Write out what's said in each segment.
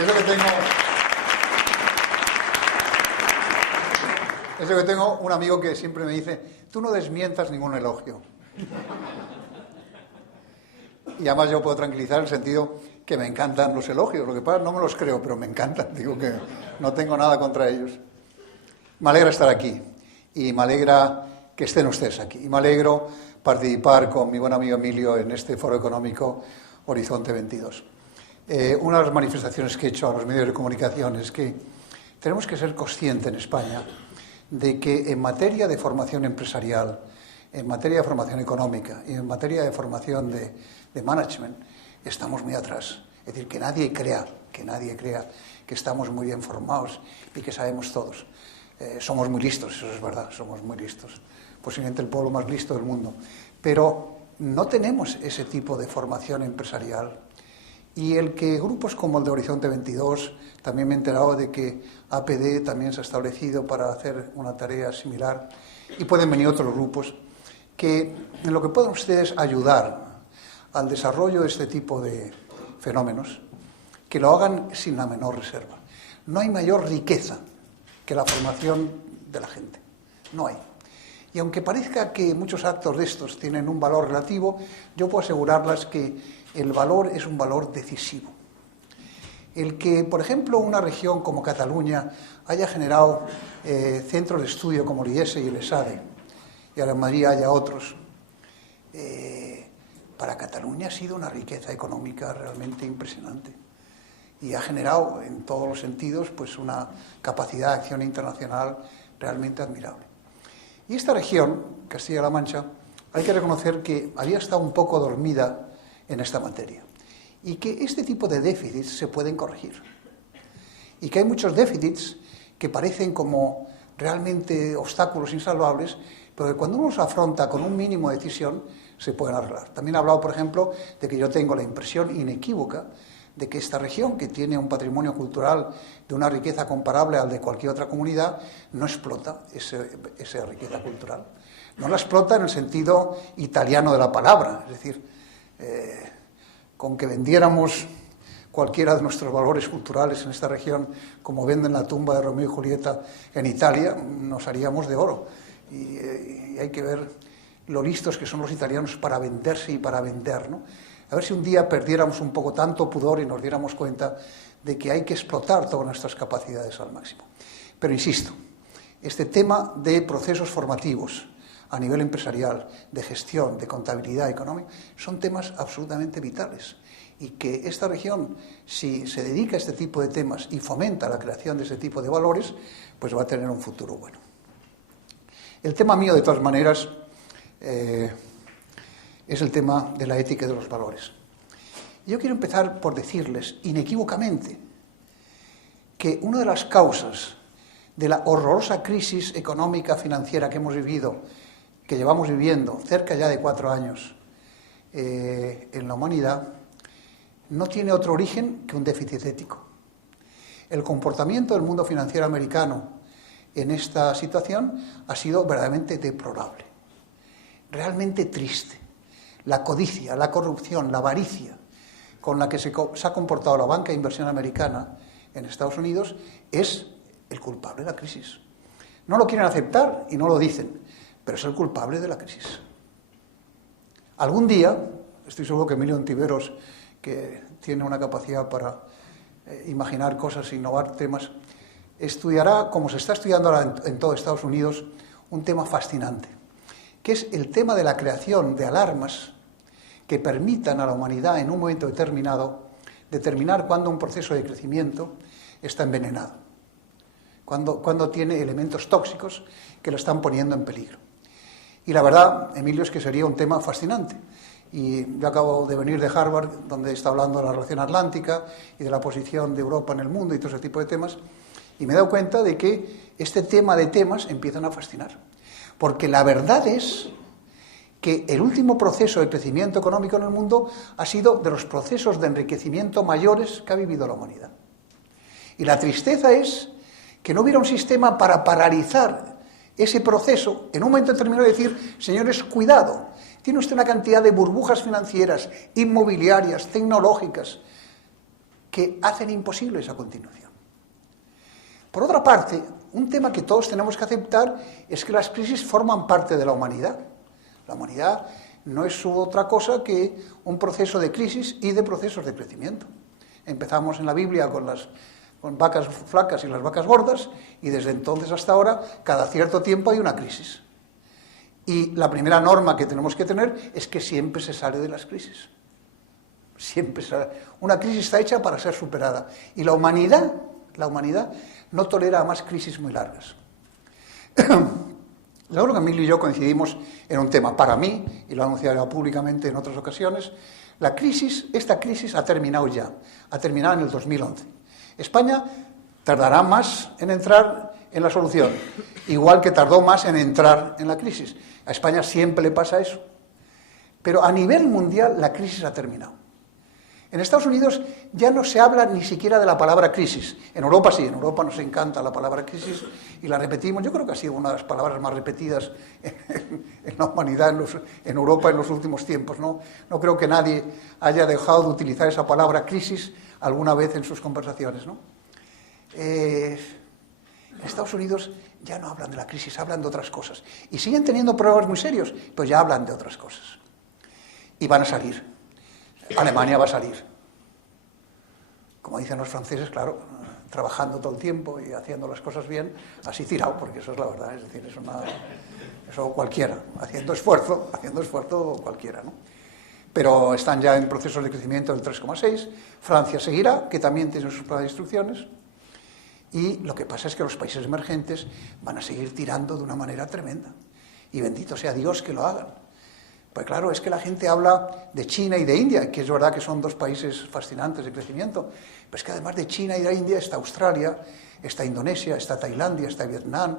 Es lo que tengo un amigo que siempre me dice, tú no desmientas ningún elogio. Y además yo puedo tranquilizar en el sentido que me encantan los elogios. Lo que pasa, no me los creo, pero me encantan. Digo que no tengo nada contra ellos. Me alegra estar aquí y me alegra que estén ustedes aquí. Y me alegro participar con mi buen amigo Emilio en este foro económico Horizonte 22. Una de las manifestaciones que he hecho a los medios de comunicación es que tenemos que ser conscientes en España de que en materia de formación empresarial, en materia de formación económica y en materia de formación de management, estamos muy atrás. Es decir, que nadie crea que estamos muy bien formados y que sabemos todos. Somos muy listos, eso es verdad, somos muy listos. Posiblemente el pueblo más listo del mundo. Pero no tenemos ese tipo de formación empresarial. Y el que grupos como el de Horizonte 22, también me he enterado de que APD también se ha establecido para hacer una tarea similar, y pueden venir otros grupos, que en lo que puedan ustedes ayudar al desarrollo de este tipo de fenómenos, que lo hagan sin la menor reserva. No hay mayor riqueza que la formación de la gente. No hay. Y aunque parezca que muchos actos de estos tienen un valor relativo, yo puedo asegurarles que el valor es un valor decisivo. El que, por ejemplo, una región como Cataluña haya generado centros de estudio como el IES y el ESADE, y ahora en Madrid haya otros, para Cataluña ha sido una riqueza económica realmente impresionante. Y ha generado, en todos los sentidos, pues una capacidad de acción internacional realmente admirable. Y esta región, Castilla-La Mancha, hay que reconocer que había estado un poco dormida en esta materia. Y que este tipo de déficits se pueden corregir. Y que hay muchos déficits que parecen como realmente obstáculos insalvables, pero que cuando uno los afronta con un mínimo de decisión, se pueden arreglar. También he hablado, por ejemplo, de que yo tengo la impresión inequívoca de que esta región, que tiene un patrimonio cultural de una riqueza comparable al de cualquier otra comunidad, no explota esa riqueza cultural. No la explota en el sentido italiano de la palabra, es decir, con que vendiéramos cualquiera de nuestros valores culturales en esta región, como venden la tumba de Romeo y Julieta en Italia, nos haríamos de oro. Y hay que ver lo listos que son los italianos para venderse y para vender, ¿no? A ver si un día perdiéramos un poco tanto pudor y nos diéramos cuenta de que hay que explotar todas nuestras capacidades al máximo. Pero insisto, este tema de procesos formativos a nivel empresarial, de gestión, de contabilidad económica, son temas absolutamente vitales. Y que esta región, si se dedica a este tipo de temas y fomenta la creación de ese tipo de valores, pues va a tener un futuro bueno. El tema mío, de todas maneras, es el tema de la ética y de los valores. Yo quiero empezar por decirles inequívocamente que una de las causas de la horrorosa crisis económica financiera que hemos vivido, que llevamos viviendo cerca ya de 4 años en la humanidad, no tiene otro origen que un déficit ético. El comportamiento del mundo financiero americano en esta situación ha sido verdaderamente deplorable, realmente triste. La codicia, la corrupción, la avaricia con la que se ha comportado la banca de inversión americana en Estados Unidos es el culpable de la crisis. No lo quieren aceptar y no lo dicen, pero es el culpable de la crisis. Algún día, estoy seguro que Emilio Ontiveros, que tiene una capacidad para imaginar cosas e innovar temas, estudiará, como se está estudiando ahora en todo Estados Unidos, un tema fascinante, que es el tema de la creación de alarmas que permitan a la humanidad en un momento determinado determinar cuándo un proceso de crecimiento está envenenado, cuando tiene elementos tóxicos que lo están poniendo en peligro. Y la verdad, Emilio, es que sería un tema fascinante. Y yo acabo de venir de Harvard, donde está hablando de la relación atlántica y de la posición de Europa en el mundo y todo ese tipo de temas, y me he dado cuenta de que este tema de temas empiezan a fascinar. Porque la verdad es que el último proceso de crecimiento económico en el mundo ha sido de los procesos de enriquecimiento mayores que ha vivido la humanidad. Y la tristeza es que no hubiera un sistema para paralizar ese proceso en un momento determinado y decir, señores, cuidado, tiene usted una cantidad de burbujas financieras, inmobiliarias, tecnológicas, que hacen imposible esa continuación. Por otra parte, un tema que todos tenemos que aceptar es que las crisis forman parte de la humanidad. La humanidad no es otra cosa que un proceso de crisis y de procesos de crecimiento. Empezamos en la Biblia con vacas flacas y las vacas gordas, y desde entonces hasta ahora, cada cierto tiempo hay una crisis. Y la primera norma que tenemos que tener es que siempre se sale de las crisis. Siempre sale. Una crisis está hecha para ser superada. Y la humanidad no tolera más crisis muy largas. Seguro que Emilio y yo coincidimos en un tema. Para mí, y lo he anunciado públicamente en otras ocasiones, esta crisis ha terminado ya. Ha terminado en el 2011. España tardará más en entrar en la solución, igual que tardó más en entrar en la crisis. A España siempre le pasa eso. Pero a nivel mundial la crisis ha terminado. En Estados Unidos ya no se habla ni siquiera de la palabra crisis. En Europa sí, en Europa nos encanta la palabra crisis y la repetimos. Yo creo que ha sido una de las palabras más repetidas en la humanidad en Europa en los últimos tiempos. No creo que nadie haya dejado de utilizar esa palabra crisis alguna vez en sus conversaciones, ¿no? En Estados Unidos ya no hablan de la crisis, hablan de otras cosas. Y siguen teniendo problemas muy serios, pero ya hablan de otras cosas. Y van a salir. Alemania va a salir. Como dicen los franceses, claro, trabajando todo el tiempo y haciendo las cosas bien, así tirado, porque eso es la verdad, es decir, eso cualquiera, haciendo esfuerzo cualquiera, ¿no? Pero están ya en procesos de crecimiento del 3,6, Francia seguirá, que también tiene sus planes de instrucciones, y lo que pasa es que los países emergentes van a seguir tirando de una manera tremenda, y bendito sea Dios que lo hagan. Pues claro, es que la gente habla de China y de India, que es verdad que son dos países fascinantes de crecimiento, pero es que además de China y de India está Australia, está Indonesia, está Tailandia, está Vietnam.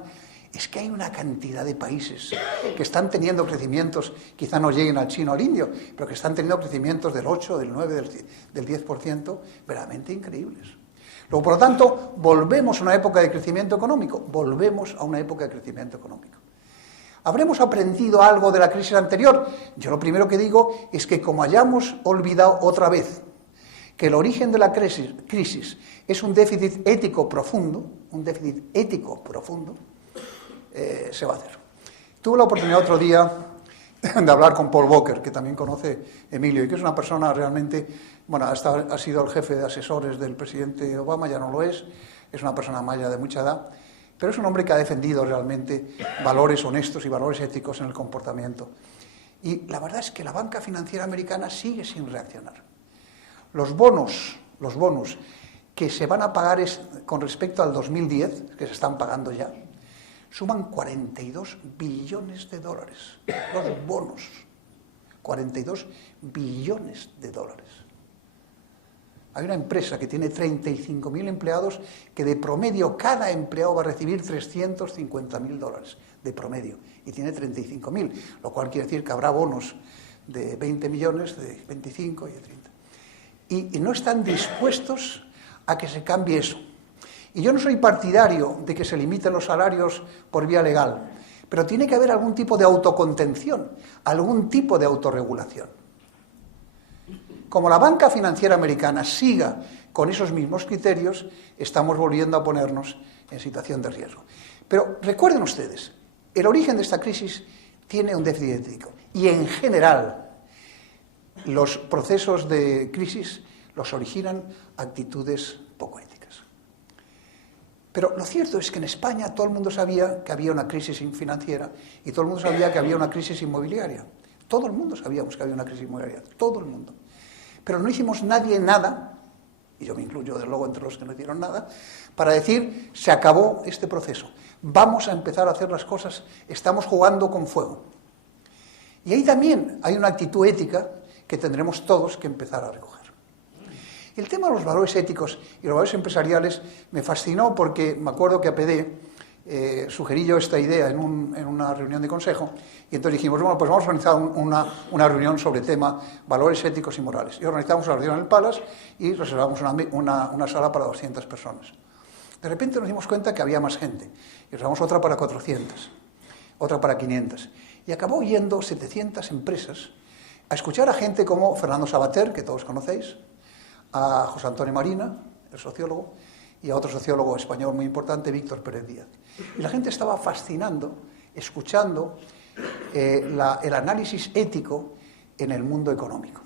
Es que hay una cantidad de países que están teniendo crecimientos, quizá no lleguen al chino o al indio, pero que están teniendo crecimientos del 8, del 9, del 10%, verdaderamente increíbles. Luego, por lo tanto, volvemos a una época de crecimiento económico, ¿Habremos aprendido algo de la crisis anterior? Yo lo primero que digo es que como hayamos olvidado otra vez que el origen de la crisis es un déficit ético profundo, se va a hacer. Tuve la oportunidad otro día de hablar con Paul Volcker, que también conoce Emilio, y que es una persona realmente, bueno, ha sido el jefe de asesores del presidente Obama, ya no lo es una persona maya de mucha edad, pero es un hombre que ha defendido realmente valores honestos y valores éticos en el comportamiento. Y la verdad es que la banca financiera americana sigue sin reaccionar. Los bonos que se van a pagar con respecto al 2010, que se están pagando ya, suman 42 billones de dólares. Los bonos, 42 billones de dólares. Hay una empresa que tiene 35.000 empleados que de promedio cada empleado va a recibir 350.000 dólares de promedio y tiene 35.000, lo cual quiere decir que habrá bonos de 20 millones, de 25 y de 30. Y no están dispuestos a que se cambie eso. Y yo no soy partidario de que se limiten los salarios por vía legal, pero tiene que haber algún tipo de autocontención, algún tipo de autorregulación. Como la banca financiera americana siga con esos mismos criterios, estamos volviendo a ponernos en situación de riesgo. Pero recuerden ustedes, el origen de esta crisis tiene un déficit ético. Y en general, los procesos de crisis los originan actitudes poco éticas. Pero lo cierto es que en España todo el mundo sabía que había una crisis financiera y todo el mundo sabía que había una crisis inmobiliaria. Todo el mundo sabíamos que había una crisis inmobiliaria, todo el mundo. Pero no hicimos nadie nada, y yo me incluyo desde luego entre los que no hicieron nada, para decir, se acabó este proceso, vamos a empezar a hacer las cosas, estamos jugando con fuego. Y ahí también hay una actitud ética que tendremos todos que empezar a recoger. El tema de los valores éticos y los valores empresariales me fascinó porque me acuerdo que a PD sugerí yo esta idea en una reunión de consejo y entonces dijimos, bueno, pues vamos a organizar una reunión sobre el tema valores éticos y morales. Y organizamos una reunión en el Palace y reservamos una sala para 200 personas. De repente nos dimos cuenta que había más gente y reservamos otra para 400, otra para 500. Y acabó yendo 700 empresas a escuchar a gente como Fernando Savater, que todos conocéis, a José Antonio Marina, el sociólogo, y a otro sociólogo español muy importante, Víctor Pérez Díaz. Y la gente estaba fascinando, escuchando el análisis ético en el mundo económico.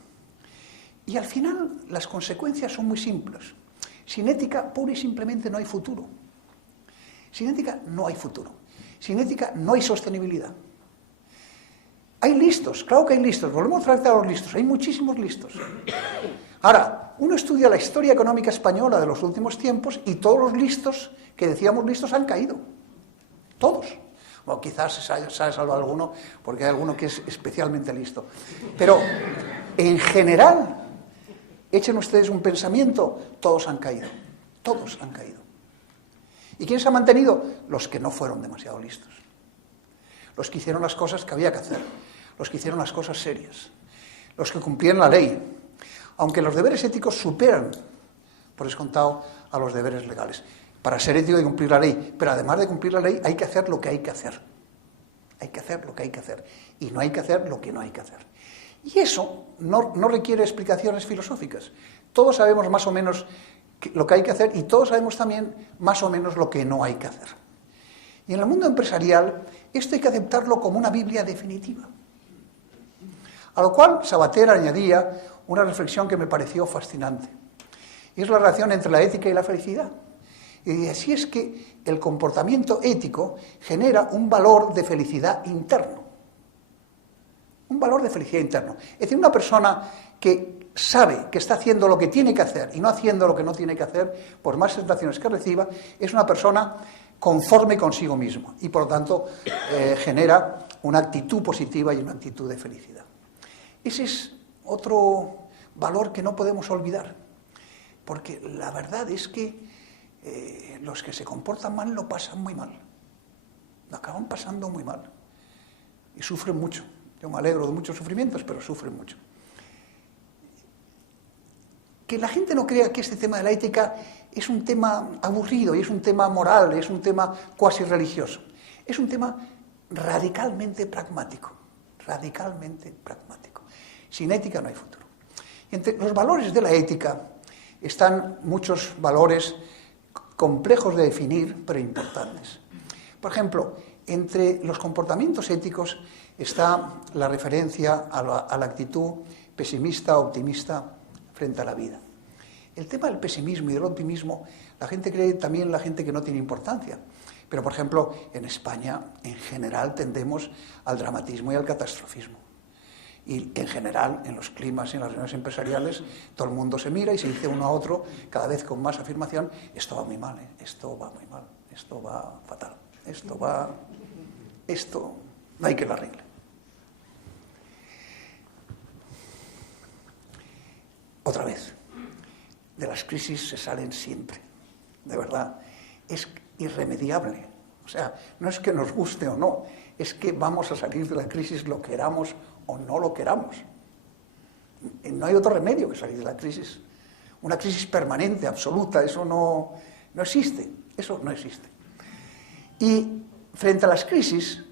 Y al final las consecuencias son muy simples. Sin ética, pura y simplemente no hay futuro. Sin ética no hay futuro. Sin ética no hay sostenibilidad. Hay listos, claro que hay listos, volvemos a tratar a los listos, hay muchísimos listos. Ahora, uno estudia la historia económica española de los últimos tiempos y todos los listos que decíamos listos han caído. Todos. Bueno, quizás se haya salvado alguno, porque hay alguno que es especialmente listo. Pero, en general, echen ustedes un pensamiento, todos han caído. Todos han caído. ¿Y quién se ha mantenido? Los que no fueron demasiado listos. Los que hicieron las cosas que había que hacer. Los que hicieron las cosas serias. Los que cumplieron la ley. Aunque los deberes éticos superan, por descontado, a los deberes legales. Para ser ético hay que cumplir la ley, pero además de cumplir la ley hay que hacer lo que hay que hacer. Hay que hacer lo que hay que hacer. Y no hay que hacer lo que no hay que hacer. Y eso no requiere explicaciones filosóficas. Todos sabemos más o menos lo que hay que hacer y todos sabemos también más o menos lo que no hay que hacer. Y en el mundo empresarial esto hay que aceptarlo como una Biblia definitiva. A lo cual Sabater añadía una reflexión que me pareció fascinante. Y es la relación entre la ética y la felicidad. Y así es que el comportamiento ético genera un valor de felicidad interno. Un valor de felicidad interno. Es decir, una persona que sabe que está haciendo lo que tiene que hacer y no haciendo lo que no tiene que hacer, por más sensaciones que reciba, es una persona conforme consigo mismo y, por lo tanto, genera una actitud positiva y una actitud de felicidad. Ese es otro valor que no podemos olvidar, porque la verdad es que los que se comportan mal lo pasan muy mal, lo acaban pasando muy mal y sufren mucho. Yo me alegro de muchos sufrimientos, pero sufren mucho. Que la gente no crea que este tema de la ética es un tema aburrido y es un tema moral, es un tema cuasi religioso. Es un tema radicalmente pragmático, radicalmente pragmático. Sin ética no hay futuro. Entre los valores de la ética están muchos valores complejos de definir, pero importantes. Por ejemplo, entre los comportamientos éticos está la referencia a la actitud pesimista, optimista frente a la vida. El tema del pesimismo y del optimismo, la gente cree también la gente que no tiene importancia. Pero, por ejemplo, en España, en general, tendemos al dramatismo y al catastrofismo. Y, en general, en los climas y en las reuniones empresariales, todo el mundo se mira y se dice uno a otro, cada vez con más afirmación, esto va muy mal, esto va muy mal, esto va fatal, esto no hay que lo arregle. Otra vez, de las crisis se salen siempre, de verdad, es irremediable. O sea, no es que nos guste o no, es que vamos a salir de la crisis lo queramos o no lo queramos. No hay otro remedio que salir de la crisis. Una crisis permanente, absoluta, eso no existe, eso no existe. Y frente a las crisis,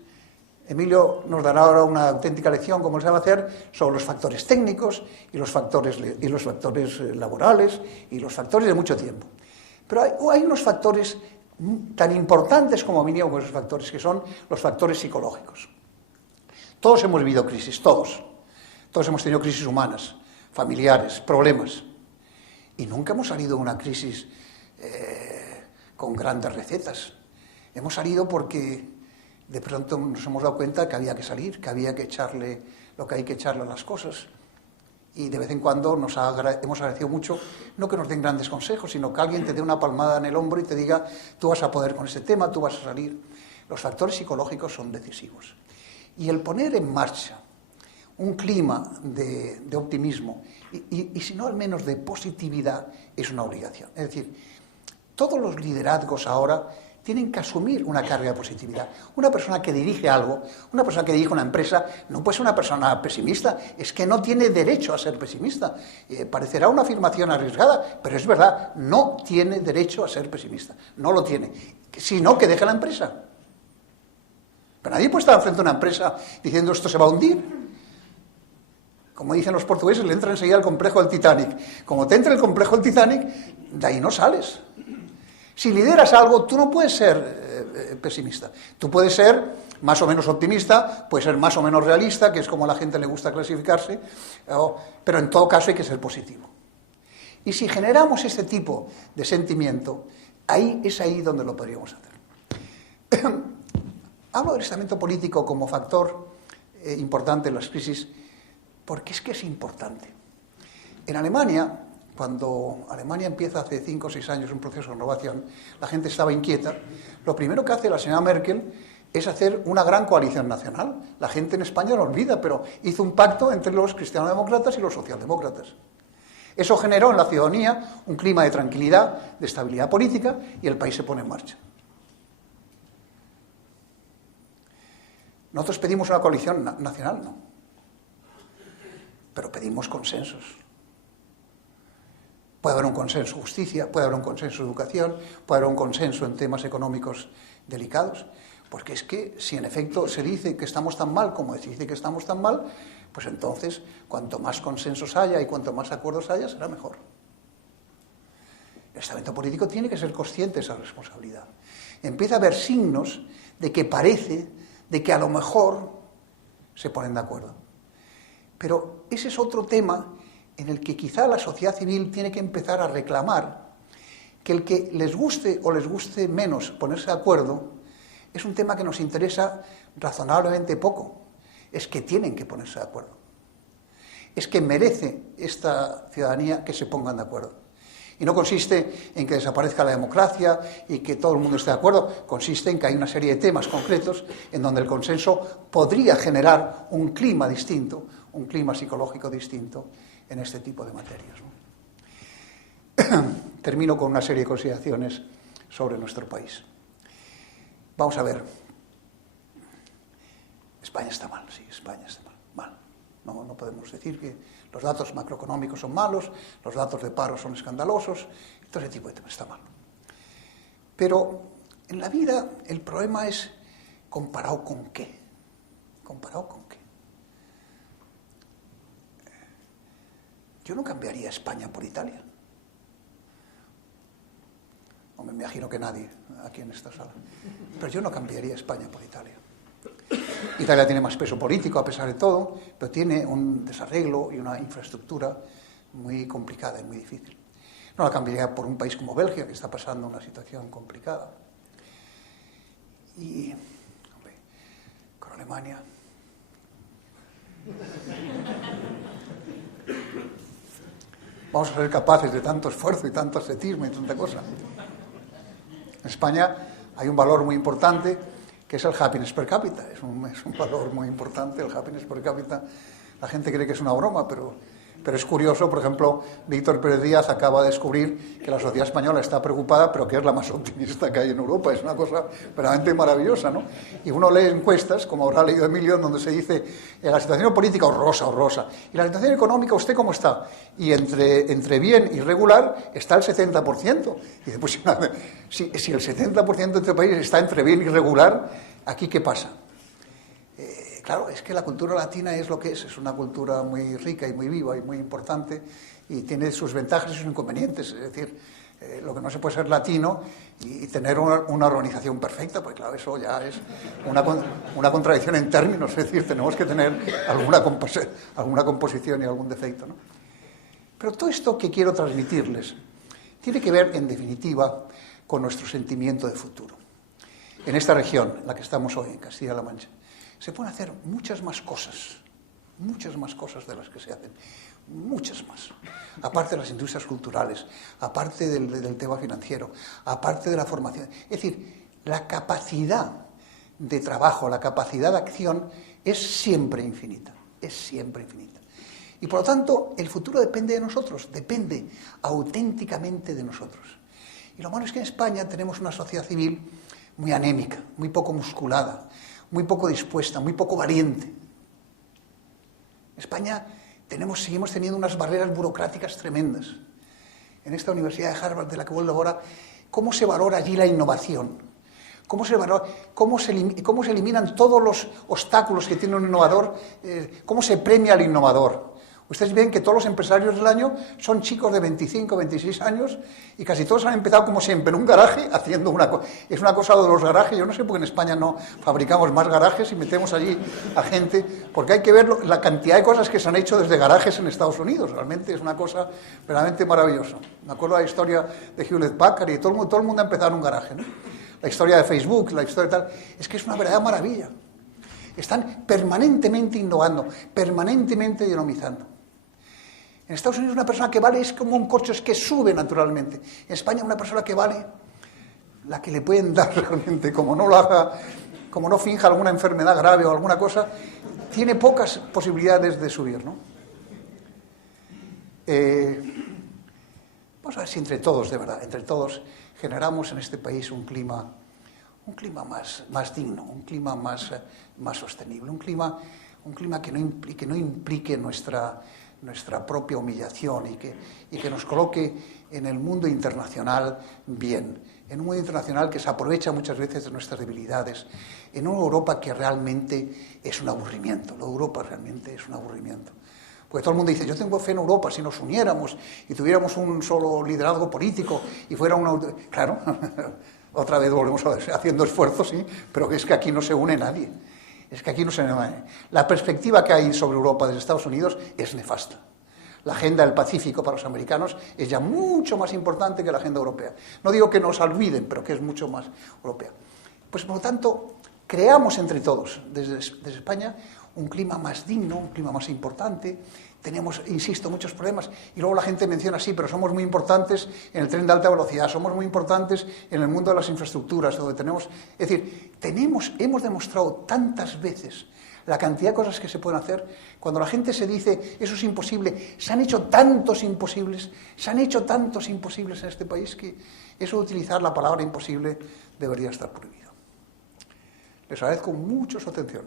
Emilio nos dará ahora una auténtica lección, como se va a hacer, sobre los factores técnicos y los factores laborales y los factores de mucho tiempo. Pero hay unos factores tan importantes como mínimo como esos factores, que son los factores psicológicos. Todos hemos vivido crisis, todos. Todos hemos tenido crisis humanas, familiares, problemas. Y nunca hemos salido de una crisis con grandes recetas. Hemos salido porque de pronto nos hemos dado cuenta que había que salir, que había que echarle lo que hay que echarle a las cosas. Y de vez en cuando hemos agradecido mucho, no que nos den grandes consejos, sino que alguien te dé una palmada en el hombro y te diga, tú vas a poder con este tema, tú vas a salir. Los factores psicológicos son decisivos. Y el poner en marcha un clima de optimismo, y si no al menos de positividad, es una obligación. Es decir, todos los liderazgos ahora tienen que asumir una carga de positividad. Una persona que dirige algo, una persona que dirige una empresa, no puede ser una persona pesimista, es que no tiene derecho a ser pesimista. Parecerá una afirmación arriesgada, pero es verdad, no tiene derecho a ser pesimista, no lo tiene, sino que deje la empresa. Pero nadie puede estar frente a una empresa diciendo esto se va a hundir. Como dicen los portugueses, le entra enseguida el complejo del Titanic. Como te entra el complejo del Titanic, de ahí no sales. Si lideras algo, tú no puedes ser pesimista. Tú puedes ser más o menos optimista, puedes ser más o menos realista, que es como a la gente le gusta clasificarse, pero en todo caso hay que ser positivo. Y si generamos este tipo de sentimiento, es ahí donde lo podríamos hacer. Hablo del estamento político como factor importante en las crisis, porque es que es importante. En Alemania, cuando Alemania empieza hace 5 o 6 años un proceso de renovación, la gente estaba inquieta. Lo primero que hace la señora Merkel es hacer una gran coalición nacional. La gente en España lo olvida, pero hizo un pacto entre los cristianodemócratas y los socialdemócratas. Eso generó en la ciudadanía un clima de tranquilidad, de estabilidad política, y el país se pone en marcha. Nosotros pedimos una coalición nacional, no. Pero pedimos consensos. Puede haber un consenso en justicia, puede haber un consenso en educación, puede haber un consenso en temas económicos delicados, porque es que si en efecto se dice que estamos tan mal como se dice que estamos tan mal, pues entonces cuanto más consensos haya y cuanto más acuerdos haya, será mejor. El estamento político tiene que ser consciente de esa responsabilidad. Empieza a haber signos de que parece, de que a lo mejor se ponen de acuerdo. Pero ese es otro tema en el que quizá la sociedad civil tiene que empezar a reclamar que el que les guste o les guste menos ponerse de acuerdo es un tema que nos interesa razonablemente poco. Es que tienen que ponerse de acuerdo. Es que merece esta ciudadanía que se pongan de acuerdo. Y no consiste en que desaparezca la democracia y que todo el mundo esté de acuerdo, consiste en que hay una serie de temas concretos en donde el consenso podría generar un clima distinto, un clima psicológico distinto en este tipo de materias, ¿no? Termino con una serie de consideraciones sobre nuestro país. Vamos a ver. España está mal, sí, España está mal. No podemos decir que los datos macroeconómicos son malos, los datos de paro son escandalosos, todo ese tipo de temas está mal. Pero en la vida el problema es ¿comparado con qué? ¿Comparado con qué? Yo no cambiaría España por Italia. O me imagino que nadie aquí en esta sala. Pero yo no cambiaría España por Italia. Italia tiene más peso político a pesar de todo, pero tiene un desarreglo y una infraestructura muy complicada y muy difícil. No la cambiaría por un país como Bélgica, que está pasando una situación complicada. Y, hombre, con Alemania... Vamos a ser capaces de tanto esfuerzo y tanto ascetismo y tanta cosa. En España hay un valor muy importante que es el happiness per cápita. Es un valor muy importante el happiness per cápita. La gente cree que es una broma, pero es curioso. Por ejemplo, Víctor Pérez Díaz acaba de descubrir que la sociedad española está preocupada, pero que es la más optimista que hay en Europa. Es una cosa verdaderamente maravillosa, ¿no? Y uno lee encuestas, como habrá leído Emilio, donde se dice la situación política horrorosa. Y la situación económica, ¿usted cómo está? Y entre bien y regular está el 70%. Y después, si el 70% de este país está entre bien y regular, ¿aquí qué pasa? Claro, es que la cultura latina es lo que es una cultura muy rica y muy viva y muy importante y tiene sus ventajas y sus inconvenientes. Es decir, lo que no se puede ser latino y tener una organización perfecta, pues claro, eso ya es una contradicción en términos, es decir, tenemos que tener alguna composición y algún defecto, ¿no? Pero todo esto que quiero transmitirles tiene que ver, en definitiva, con nuestro sentimiento de futuro. En esta región, en la que estamos hoy, en Castilla-La Mancha, se pueden hacer muchas más cosas de las que se hacen, muchas más. Aparte de las industrias culturales, aparte del tema financiero, aparte de la formación. Es decir, la capacidad de trabajo, la capacidad de acción es siempre infinita, Y por lo tanto, el futuro depende de nosotros, depende auténticamente de nosotros. Y lo malo es que en España tenemos una sociedad civil muy anémica, muy poco musculada, muy poco dispuesta, muy poco valiente. En España seguimos teniendo unas barreras burocráticas tremendas. En esta Universidad de Harvard, de la que vuelvo ahora, ¿cómo se valora allí la innovación? ¿Cómo se eliminan todos los obstáculos que tiene un innovador? ¿Cómo se premia al innovador? Ustedes ven que todos los empresarios del año son chicos de 25, 26 años y casi todos han empezado como siempre en un garaje haciendo una cosa. Es una cosa de los garajes, yo no sé por qué en España no fabricamos más garajes y metemos allí a gente, porque hay que ver la cantidad de cosas que se han hecho desde garajes en Estados Unidos, realmente es una cosa verdaderamente maravillosa. Me acuerdo de la historia de Hewlett Packard y todo el mundo ha empezado en un garaje, ¿no? La historia de Facebook, la historia de tal, es que es una verdadera maravilla. Están permanentemente innovando, permanentemente dinamizando. En Estados Unidos una persona que vale es como un corcho, es que sube naturalmente. En España una persona que vale, la que le pueden dar realmente, como no lo haga, como no finja alguna enfermedad grave o alguna cosa, tiene pocas posibilidades de subir, ¿no? Vamos a ver si entre todos, de verdad, entre todos generamos en este país un clima más digno, un clima más sostenible, un clima que no implique nuestra propia humillación y que nos coloque en el mundo internacional bien, en un mundo internacional que se aprovecha muchas veces de nuestras debilidades, en una Europa que realmente es un aburrimiento. La Europa realmente es un aburrimiento. Porque todo el mundo dice, yo tengo fe en Europa, si nos uniéramos y tuviéramos un solo liderazgo político y fuera una... Claro, otra vez volvemos haciendo esfuerzos, sí, pero es que aquí no se une nadie. Es que aquí no se une nadie. La perspectiva que hay sobre Europa desde Estados Unidos es nefasta. La agenda del Pacífico para los americanos es ya mucho más importante que la agenda europea. No digo que nos olviden, pero que es mucho más europea. Pues por lo tanto, creamos entre todos, desde España, un clima más digno, un clima más importante. Tenemos, insisto, muchos problemas. Y luego la gente menciona, sí, pero somos muy importantes en el tren de alta velocidad, somos muy importantes en el mundo de las infraestructuras, donde tenemos... Es decir, hemos demostrado tantas veces la cantidad de cosas que se pueden hacer. Cuando la gente se dice, eso es imposible, se han hecho tantos imposibles en este país, que eso de utilizar la palabra imposible debería estar prohibido. Les agradezco mucho su atención.